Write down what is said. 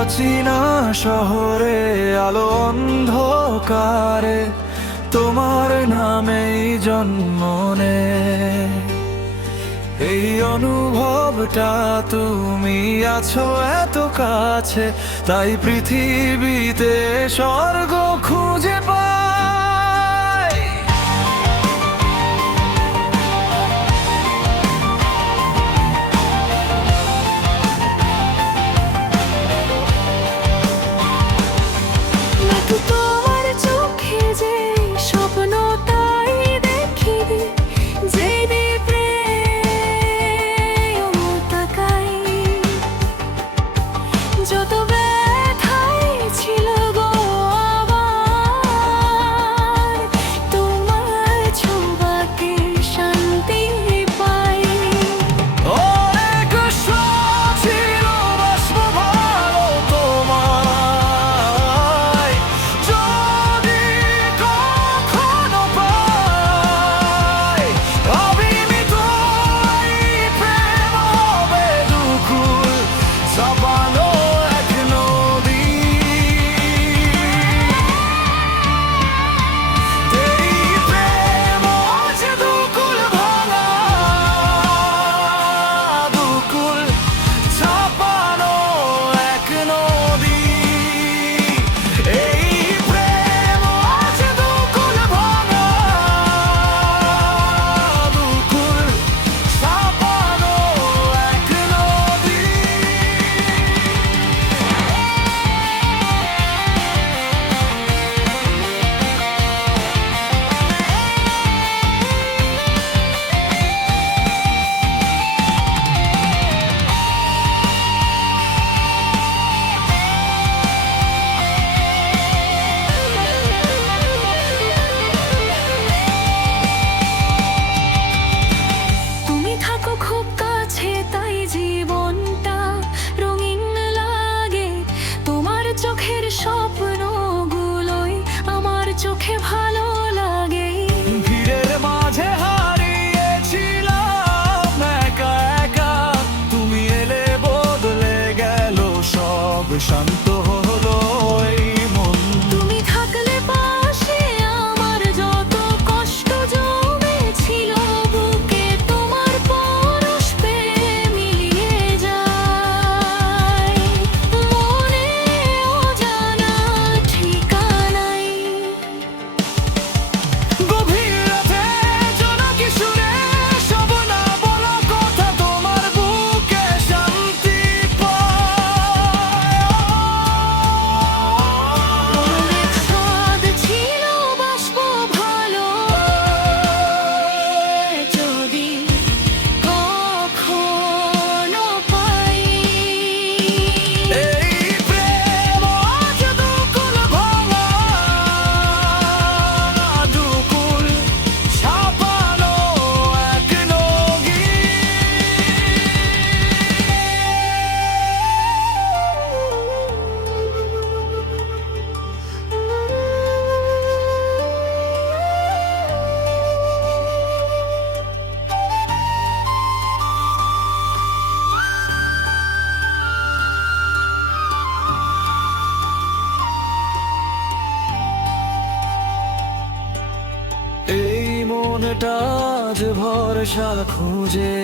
অচেনা শহরে আলো অন্ধকারে তোমার নামেই জন্ম নে। এই অনুভবটা তুমি আছো এত কাছে, তাই পৃথিবীতে স্বর্গ খুঁজে পাই। তোমার চোখে যে স্বপ্ন তাই দেখি, যে তাকাই যত ব্যথাই ছিল গো আমার, তোমার ছোঁয়াকে শান্তি পাই। অনেক শখ ছিল বাসবো ভালো তোমায়, যদি কখনো পাই। অবিমিত এই প্রেম হবে দুকুল, ছাপানো এক নদী। এই প্রেম আছে দুকুল ভাঙা, দুকুল ছাপানো এক নদী। এই প্রেম আছে দুকুল ভাঙা, দুকুল ছাপানো এক নদী। তুমি থাকো খুব কাছে, তাই জীবনটা রঙিন লাগে। তোমার চোখের স্বপ্নগুলোই আমার চোখে ভালো লাগে। ভিড়ের মাঝে হারিয়েছিলাম একা একা, তুমি এলে বদলে গেল সব, শান্ত হলো এই মন। তুমি থাকলে পাশে আমার যত কষ্ট জমেছিল বুকে, তোমার পরশ পেয়ে মিলিয়ে যায় মনে অজানা ঠিকানায়। গভীর রাতে জোনাকি সুরে সব না বলা কথা তোমার বুকে শান্তি পায়। অনেক স্বাদ ছিল বাসবো ভালো, যদি কখনো পাই। এই প্রেম আজ দুকুল ভাঙা, দুকুল ছাপানো এক নদী। এই মনটা আজ ভরসা খুঁজে